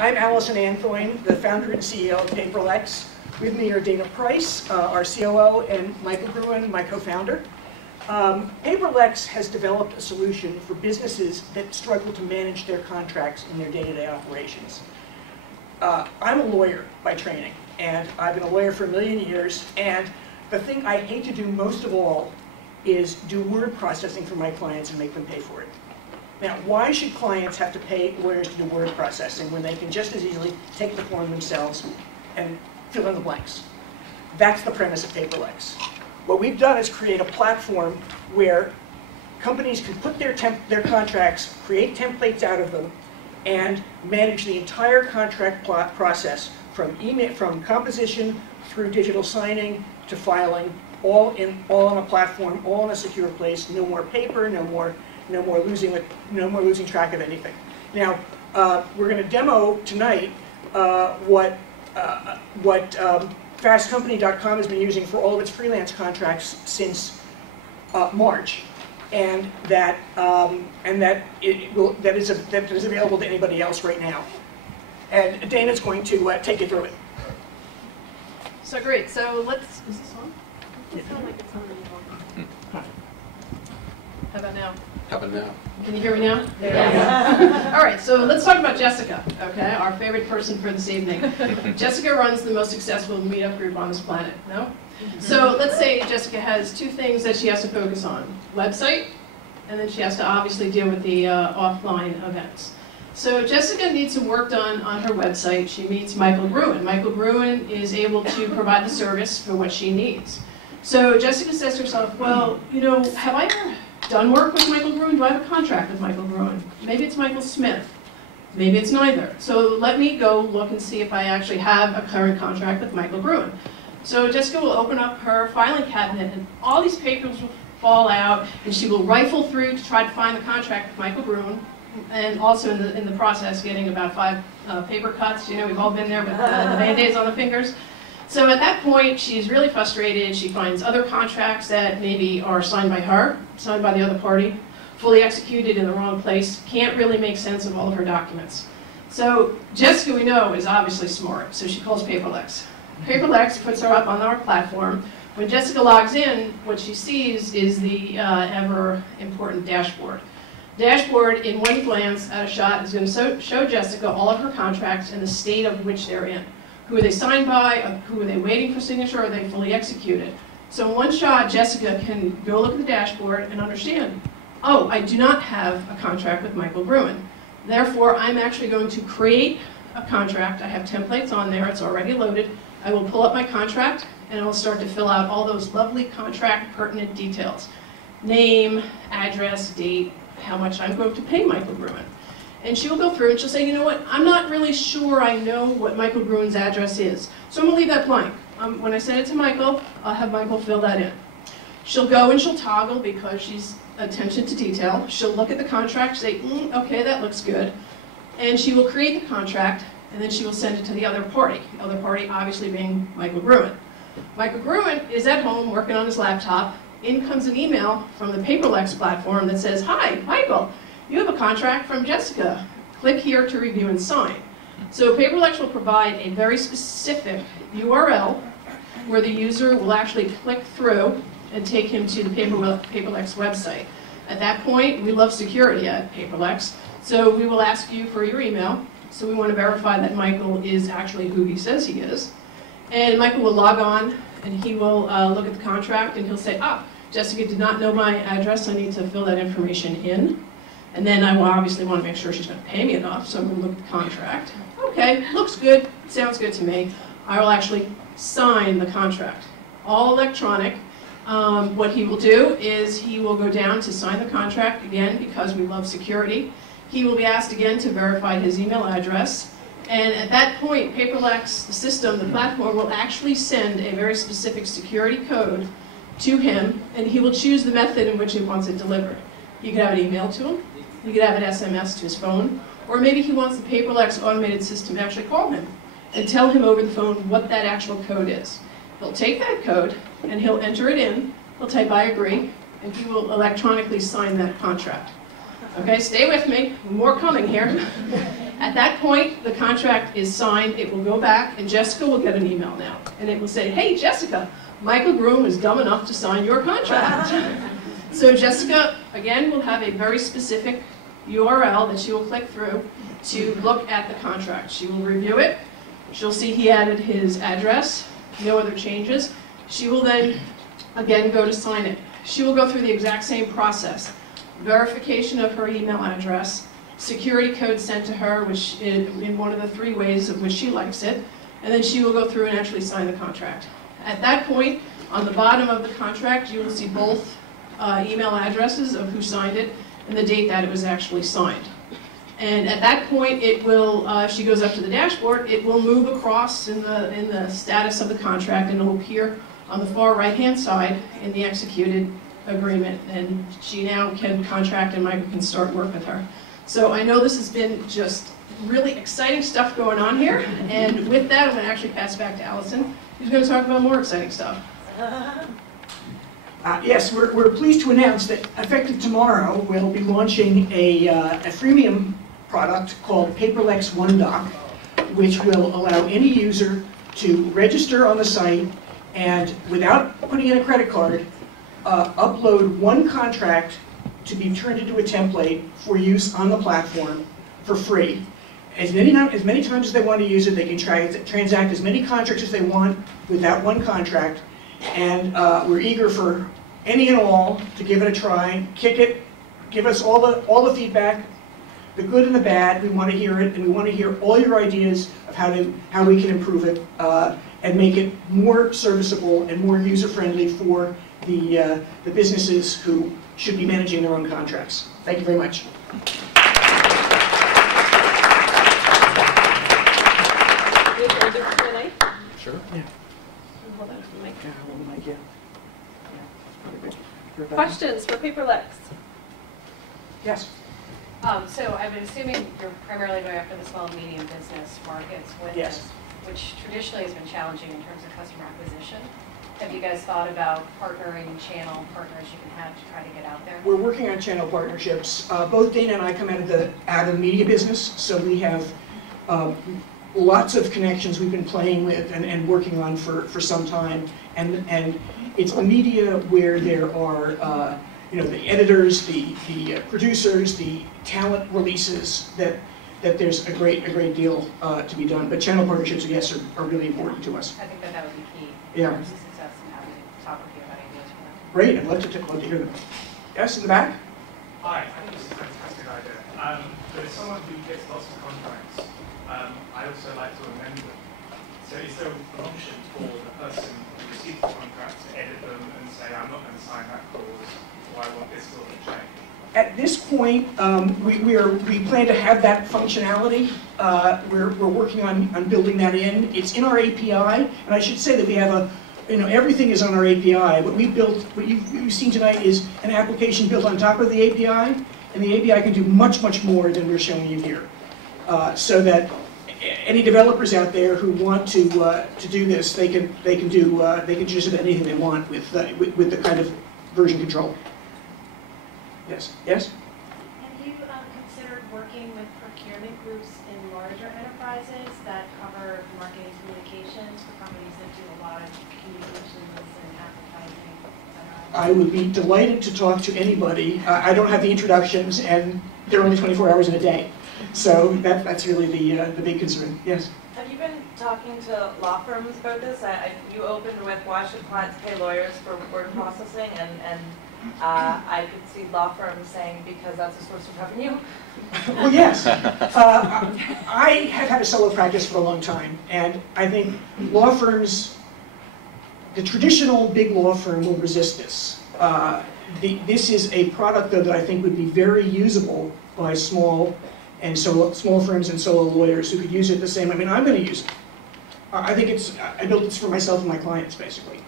I'm Alison Anthoine, the founder and CEO of Paperlex. With me are Dana Price, our COO, and Michael Gruen, my co-founder. Paperlex has developed a solution for businesses that struggle to manage their contracts in their day-to-day operations. I'm a lawyer by training, and I've been a lawyer for a million years, and the thing I hate to do most of all is do word processing for my clients and make them pay for it. Now, why should clients have to pay lawyers to do word processing when they can just as easily take the form themselves and fill in the blanks? That's the premise of Paperlex. What we've done is create a platform where companies can put their contracts, create templates out of them, and manage the entire contract process from composition through digital signing to filing, all on a platform, all in a secure place. No more paper, no more losing track of anything. Now, we're going to demo tonight what fastcompany.com has been using for all of its freelance contracts since March, and that is available to anybody else right now. And Dana's going to take you through it. So great. So let's. Is this on? It sounds like it's on anymore. How about now? How about now? Can you hear me now? Yeah. All right, so let's talk about Jessica, okay, our favorite person for this evening. Jessica runs the most successful meetup group on this planet, no? So let's say Jessica has two things that she has to focus on. Website, and then she has to obviously deal with the offline events. So Jessica needs some work done on her website. She meets Michael Gruen. Michael Gruen is able to provide the service for what she needs. So Jessica says to herself, well, you know, have I ever done work with Michael Gruen? Do I have a contract with Michael Gruen? Maybe it's Michael Smith. Maybe it's neither. So let me go look and see if I actually have a current contract with Michael Gruen. So Jessica will open up her filing cabinet and all these papers will fall out and she will rifle through to try to find the contract with Michael Gruen, and also in the process getting about 5 paper cuts. You know, we've all been there with the Band-Aids on the fingers. So at that point, she's really frustrated. She finds other contracts that maybe are signed by her, signed by the other party, fully executed in the wrong place, can't really make sense of all of her documents. So Jessica, we know, is obviously smart, so she calls Paperlex. Paperlex puts her up on our platform. When Jessica logs in, what she sees is the ever-important dashboard. Dashboard, in one glance at a shot, is going to show Jessica all of her contracts and the state of which they're in. Who are they signed by? Who are they waiting for signature? Or are they fully executed? So in one shot, Jessica can go look at the dashboard and understand, oh, I do not have a contract with Michael Gruen. Therefore, I'm actually going to create a contract. I have templates on there. It's already loaded. I will pull up my contract, and I will start to fill out all those lovely contract pertinent details. Name, address, date, how much I'm going to pay Michael Gruen. And she will go through and she'll say, you know what, I'm not really sure I know what Michael Gruen's address is. So I'm going to leave that blank. When I send it to Michael, I'll have Michael fill that in. She'll go and she'll toggle because she's attention to detail. She'll look at the contract, say, okay, that looks good. And she will create the contract, and then she will send it to the other party. The other party obviously being Michael Gruen. Michael Gruen is at home working on his laptop. In comes an email from the Paperlex platform that says, hi, Michael. You have a contract from Jessica. Click here to review and sign. So Paperlex will provide a very specific URL where the user will actually click through and take him to the Paperlex website. At that point, we love security at Paperlex, so we will ask you for your email. So we want to verify that Michael is actually who he says he is. And Michael will log on and he will look at the contract and he'll say, Jessica did not know my address. I need to fill that information in. And then I will obviously want to make sure she's going to pay me enough, so I'm going to look at the contract. Okay, looks good, sounds good to me. I will actually sign the contract. All electronic. What he will do is he will go down to sign the contract, again, because we love security. He will be asked again to verify his email address. And at that point, Paperlex, the system, the platform, will actually send a very specific security code to him, and he will choose the method in which he wants it delivered. You could have it emailed to him. You could have an SMS to his phone, or maybe he wants the Paperlex automated system to actually call him and tell him over the phone what that actual code is. He'll take that code and he'll enter it in, he'll type I agree, and he will electronically sign that contract. Okay, stay with me, more coming here. At that point, the contract is signed, it will go back, and Jessica will get an email now. And it will say, hey, Jessica, Michael Groom is dumb enough to sign your contract. So Jessica, again, will have a very specific URL that she will click through to look at the contract. She will review it. She'll see he added his address, no other changes. She will then, again, go to sign it. She will go through the exact same process. Verification of her email address, security code sent to her, which in one of the 3 ways of which she likes it, and then she will go through and actually sign the contract. At that point, on the bottom of the contract, you will see both email addresses of who signed it and the date that it was actually signed. And at that point, it will, if she goes up to the dashboard, it will move across in the status of the contract, and it will appear on the far right-hand side in the executed agreement. And she now can contract, and Michael can start work with her. So I know this has been just really exciting stuff going on here. And with that, I'm going to actually pass back to Alison, who's going to talk about more exciting stuff. Yes, we're pleased to announce that effective tomorrow, we'll be launching a freemium product called Paperlex OneDoc, which will allow any user to register on the site and, without putting in a credit card, upload one contract to be turned into a template for use on the platform for free. As many times as they want to use it, they can transact as many contracts as they want with that one contract. And we're eager for any and all to give it a try, kick it, give us all the feedback, the good and the bad. We want to hear it, and we want to hear all your ideas of how we can improve it and make it more serviceable and more user-friendly for the businesses who should be managing their own contracts. Thank you very much. Sure. Yeah. Hold on for the mic. Questions for Paperlex? Yes. So I've been assuming you're primarily going after the small and medium business markets with Yes. this, which traditionally has been challenging in terms of customer acquisition. Have you guys thought about partnering, channel partners you can have to try to get out there? We're working on channel partnerships. Both Dana and I come out of the media business, so we have lots of connections we've been playing with and working on for some time. And it's the media where there are the editors, the producers, the talent releases that there's a great deal to be done. But channel partnerships, yes, are really important to us. I think that would be key Yeah. in terms of success and having to talk with you about ideas for that. Great, I'd love to hear them. Yes, in the back? Hi, I think this is a fantastic idea. But as someone who gets lots of contracts, I also like to amend them. So is there an option for the person who receives the contract to edit them and say, I'm not going to sign that clause, or I want this sort of change? At this point, we plan to have that functionality. We're working on building that in. It's in our API, and I should say that we have everything is on our API. What we built, what you've seen tonight, is an application built on top of the API, and the API can do much more than we're showing you here. So that any developers out there who want to do this, they can just do anything they want with the kind of version control. Yes. Yes. Have you considered working with procurement groups in larger enterprises that cover marketing communications for companies that do a lot of communications and advertising, etc.? I would be delighted to talk to anybody. I don't have the introductions, and they're only 24 hours in a day. So that's really the big concern. Yes. Have you been talking to law firms about this? You opened with why should clients pay lawyers for word processing, and I could see law firms saying because that's a source of revenue. Well, yes. I have had a solo practice for a long time, and I think law firms, the traditional big law firm will resist this. This is a product, though, that I think would be very usable by small firms and solo lawyers who could use it the same. I mean, I'm going to use it. I think I built this for myself and my clients, basically.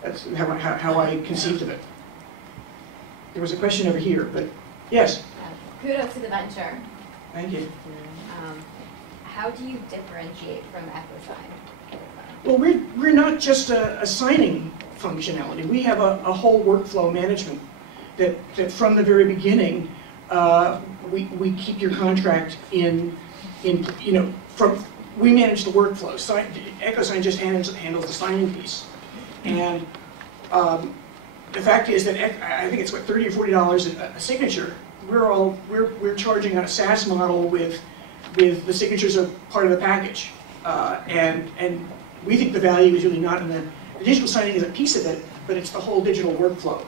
That's how I conceived of it. There was a question over here, but yes. Kudos to the venture. Thank you. How do you differentiate from EchoSign? Well, we're not just a signing functionality. We have a whole workflow management that from the very beginning, we keep your contract in we manage the workflow. EchoSign just handles the signing piece. And the fact is that I think it's what, $30 or $40 a signature. We're charging on a SaaS model with the signatures are part of the package. And we think the value is really not in the digital signing is a piece of it, but it's the whole digital workflow.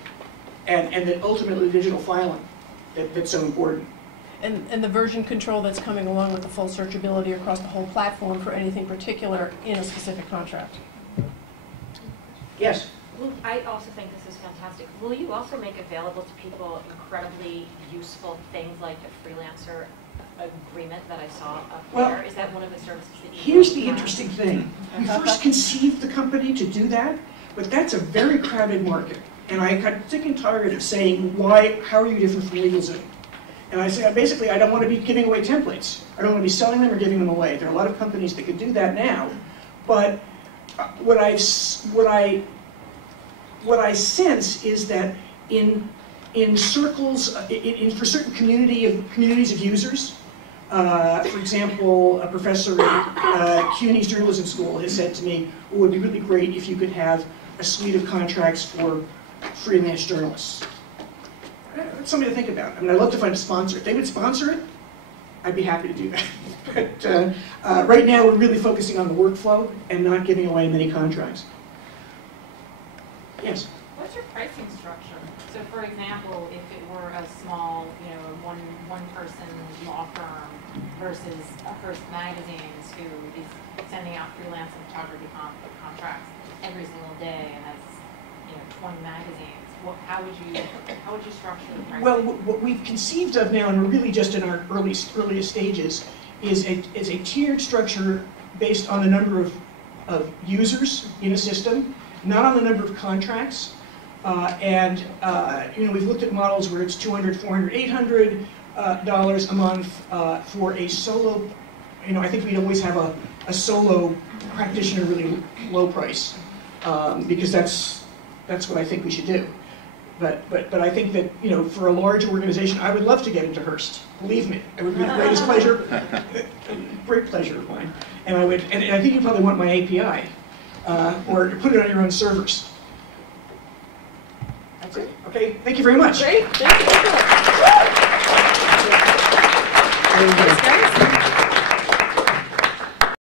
And that ultimately digital filing that's so important. And the version control that's coming along with the full searchability across the whole platform for anything particular in a specific contract. Yes? Well, I also think this is fantastic. Will you also make available to people incredibly useful things like a freelancer agreement that I saw up there? Is that one of the services that you Here's the interesting thing. We first conceived the company to do that, but that's a very crowded market. And I got sick and tired of saying, how are you different from LegalZoom? And I say, basically, I don't want to be giving away templates. I don't want to be selling them or giving them away. There are a lot of companies that could do that now. But what I sense is that in circles, for certain communities of users, for example, a professor at CUNY's journalism school has said to me, it would be really great if you could have a suite of contracts for freelance journalists. That's something to think about. I mean, I'd love to find a sponsor. If they would sponsor it, I'd be happy to do that. But right now, we're really focusing on the workflow and not giving away many contracts. Yes? What's your pricing structure? So, for example, if it were a small, one-person law firm versus Hearst Magazines, who is sending out freelance and photography contracts every single day and has 20 magazines. How would you structure the pricing? Well, what we've conceived of now, and we're really just in our earliest stages, is a tiered structure based on the number of users in a system, not on the number of contracts. We've looked at models where it's $200, $400, $800 a month for a solo. I think we'd always have a solo practitioner really low price because that's what I think we should do. But I think that for a large organization, I would love to get into Hearst. Believe me, it would be the greatest pleasure, great pleasure of mine. And I think you probably want my API or put it on your own servers. That's it. Okay, thank you very much. Great, thank you. Very good. Thanks, guys.